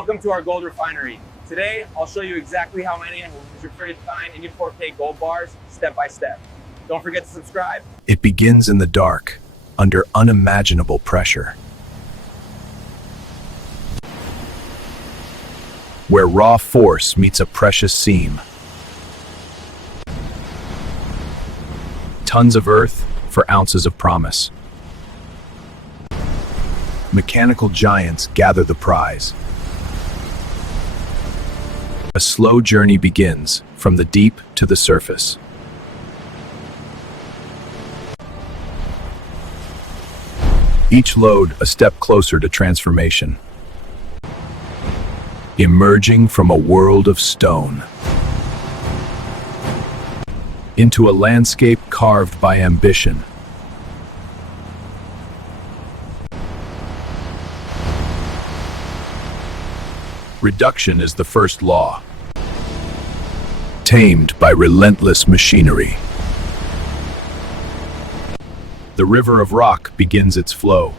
Welcome to our gold refinery. Today, I'll show you exactly how many and your first fine Indian 4K gold bars step by step. Don't forget to subscribe. It begins in the dark, under unimaginable pressure. Where raw force meets a precious seam. Tons of earth for ounces of promise. Mechanical giants gather the prize. A slow journey begins, from the deep to the surface. Each load a step closer to transformation. Emerging from a world of stone into a landscape carved by ambition. Reduction is the first law, tamed by relentless machinery. The river of rock begins its flow.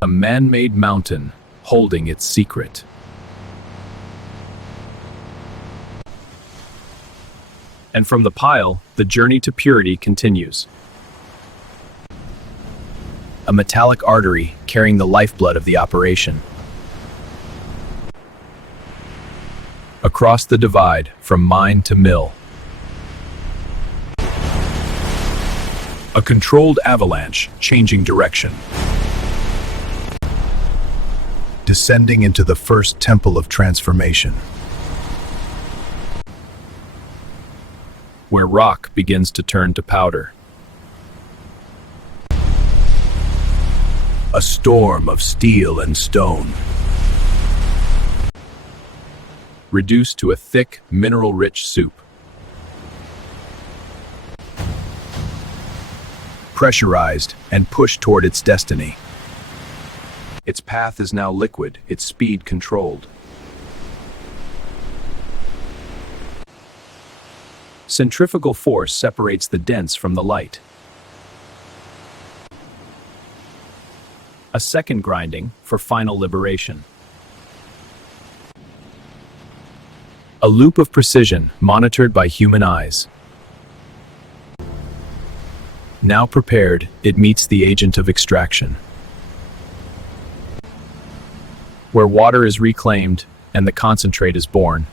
A man-made mountain holding its secret. And from the pile, the journey to purity continues. A metallic artery carrying the lifeblood of the operation. Across the divide, from mine to mill. A controlled avalanche changing direction. Descending into the first temple of transformation. Where rock begins to turn to powder. A storm of steel and stone. Reduced to a thick, mineral-rich soup. Pressurized and pushed toward its destiny. Its path is now liquid, its speed controlled. Centrifugal force separates the dense from the light. A second grinding for final liberation. A loop of precision monitored by human eyes. Now prepared, it meets the agent of extraction. Where water is reclaimed and the concentrate is born.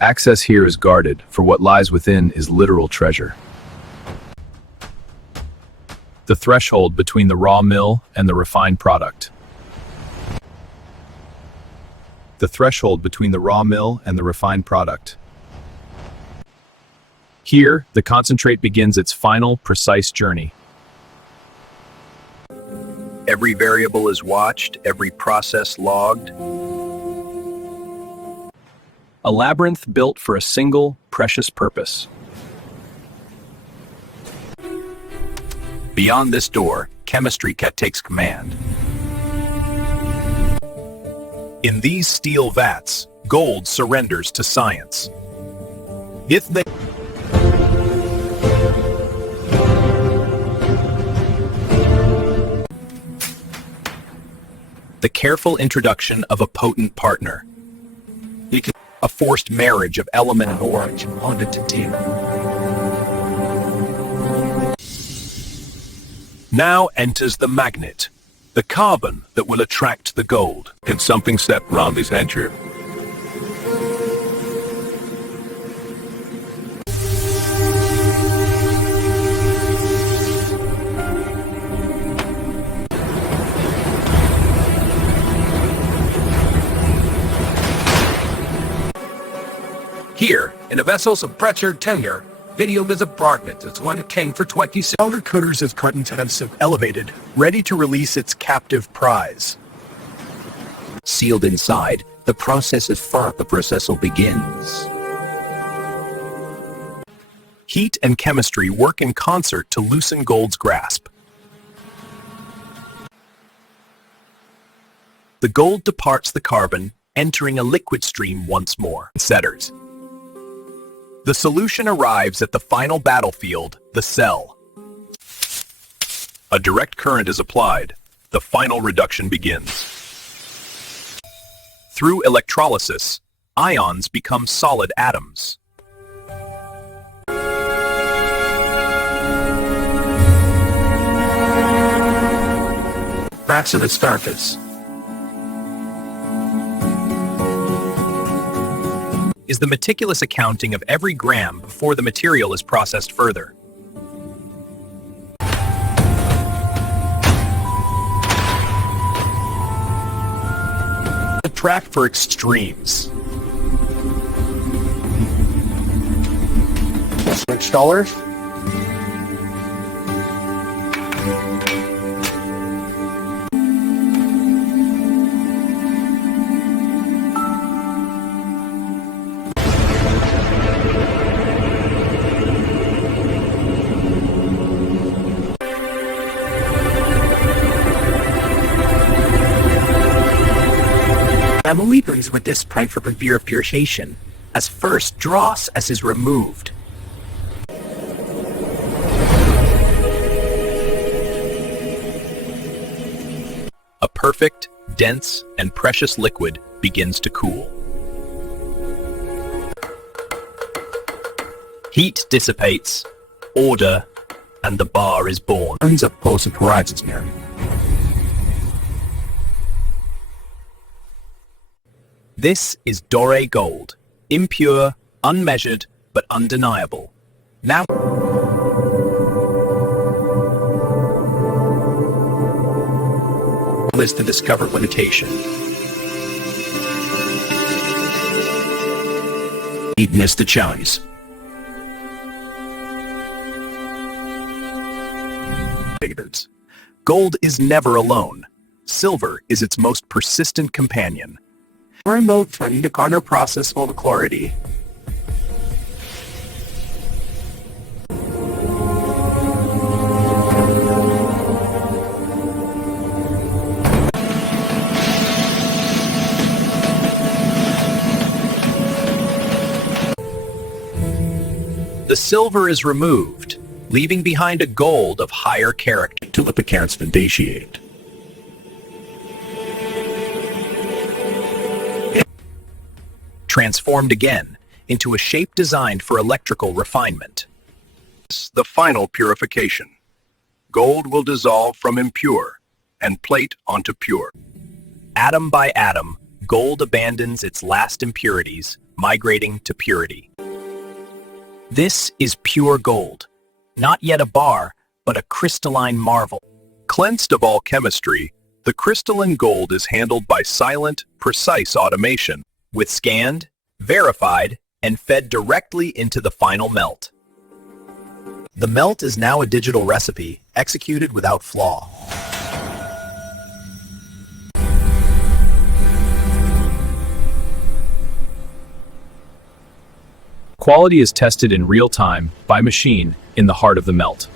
Access here is guarded, for what lies within is literal treasure. The threshold between the raw mill and the refined product. The threshold between the raw mill and the refined product. Here, the concentrate begins its final, precise journey. Every variable is watched, every process logged. A labyrinth built for a single, precious purpose. Beyond this door, chemistry takes command. In these steel vats, gold surrenders to science. If they the careful introduction of a potent partner. A forced marriage of element and origin bonded to tin. Now enters the magnet, the carbon that will attract the gold. Can something step around this venture? Here, in a vessel's of pressure tenure, video is a fragment as one came for 20 Elder cutters of cut intensive elevated, ready to release its captive prize. sealed inside. The process is far. The process begins. Heat and chemistry work in concert to loosen gold's grasp. The gold departs the carbon, entering a liquid stream once more. Setters. The solution arrives at the final battlefield, the cell. A direct current is applied. The final reduction begins. Through electrolysis, ions become solid atoms. Back to the surface. Is the meticulous accounting of every gram before the material is processed further. A track for extremes. $6. Emily brings with this prank for beer purification, as first dross as is removed. A perfect, dense, and precious liquid begins to cool. Heat dissipates, order, and the bar is born. Ends up post horizons here. This is Doré gold, impure, unmeasured, but undeniable. Now, List to discover limitation. Needness to challenge. gold is never alone. Silver is its most persistent companion. Remote threading to garner process clarity. The silver is removed, leaving behind a gold of higher character. To let the carrots vindicate. Transformed again into a shape designed for electrical refinement. The final purification. Gold will dissolve from impure and plate onto pure. Atom by atom, gold abandons its last impurities, migrating to purity. This is pure gold, not yet a bar, but a crystalline marvel. Cleansed of all chemistry, the crystalline gold is handled by silent, precise automation. With scanned, verified, and fed directly into the final melt. The melt is now a digital recipe, executed without flaw. Quality is tested in real time by machine in the heart of the melt.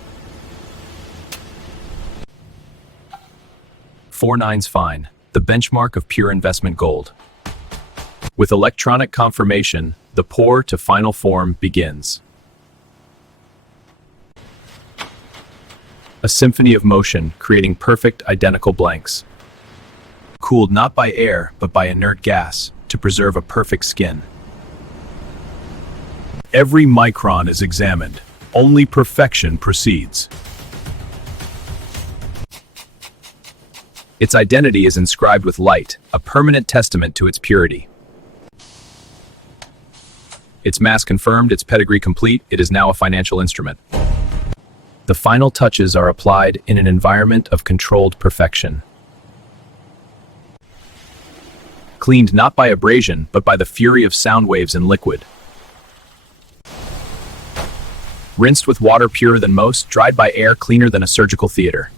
4/9 fine, the benchmark of pure investment gold. With electronic confirmation, the pour to final form begins. A symphony of motion, creating perfect identical blanks. Cooled not by air, but by inert gas, to preserve a perfect skin. Every micron is examined. Only perfection proceeds. Its identity is inscribed with light, a permanent testament to its purity. Its mass confirmed, its pedigree complete, it is now a financial instrument. The final touches are applied in an environment of controlled perfection. Cleaned not by abrasion, but by the fury of sound waves in liquid. Rinsed with water purer than most, dried by air cleaner than a surgical theater.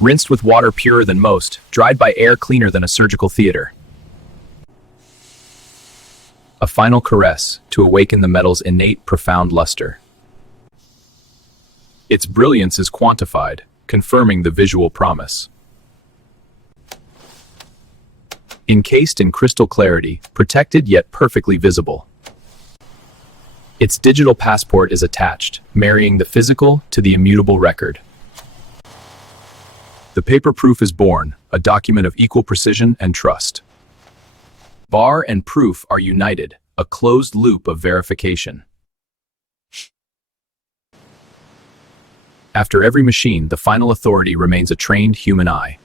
Rinsed with water purer than most, dried by air cleaner than a surgical theater. A final caress to awaken the metal's innate, profound luster. Its brilliance is quantified, confirming the visual promise. Encased in crystal clarity, protected yet perfectly visible. Its digital passport is attached, marrying the physical to the immutable record. The paper proof is born, a document of equal precision and trust. Bar and proof are united, a closed loop of verification. After every machine, the final authority remains a trained human eye.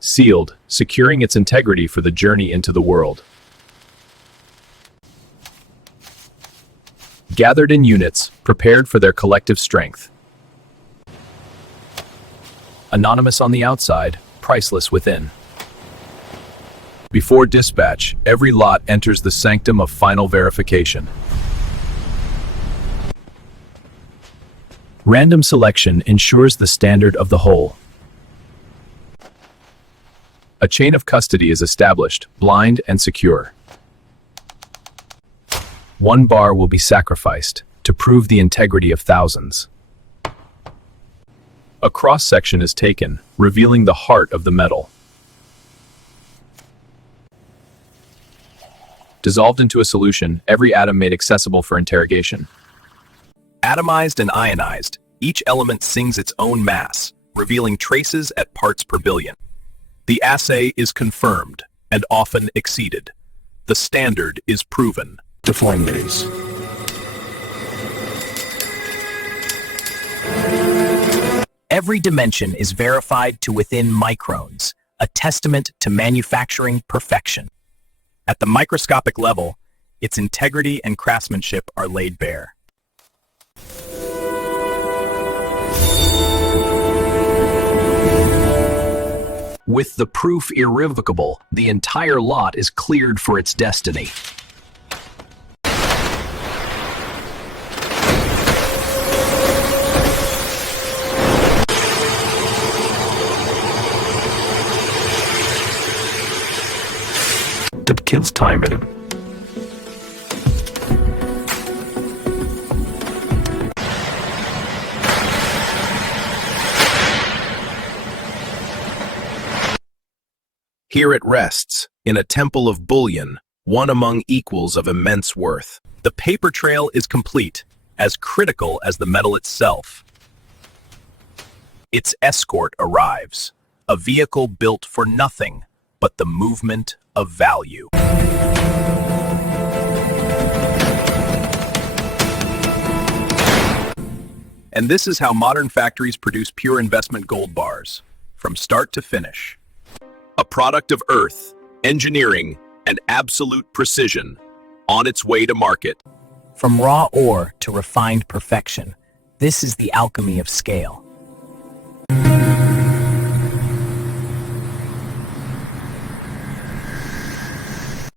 Sealed, securing its integrity for the journey into the world. Gathered in units, prepared for their collective strength. Anonymous on the outside, priceless within. Before dispatch, every lot enters the sanctum of final verification. Random selection ensures the standard of the whole. A chain of custody is established, blind and secure. One bar will be sacrificed to prove the integrity of thousands. A cross-section is taken, revealing the heart of the metal. Dissolved into a solution, every atom made accessible for interrogation. Atomized and ionized, each element sings its own mass, revealing traces at parts per billion. The assay is confirmed and often exceeded. The standard is proven. Deformities. Every dimension is verified to within microns, a testament to manufacturing perfection. At the microscopic level, its integrity and craftsmanship are laid bare. With the proof irrevocable, the entire lot is cleared for its destiny. That kills time. Here it rests, in a temple of bullion, one among equals of immense worth. The paper trail is complete, as critical as the metal itself. Its escort arrives, a vehicle built for nothing but the movement of value. And this is how modern factories produce pure investment gold bars, from start to finish. A product of earth, engineering, and absolute precision, on its way to market. From raw ore to refined perfection, this is the alchemy of scale.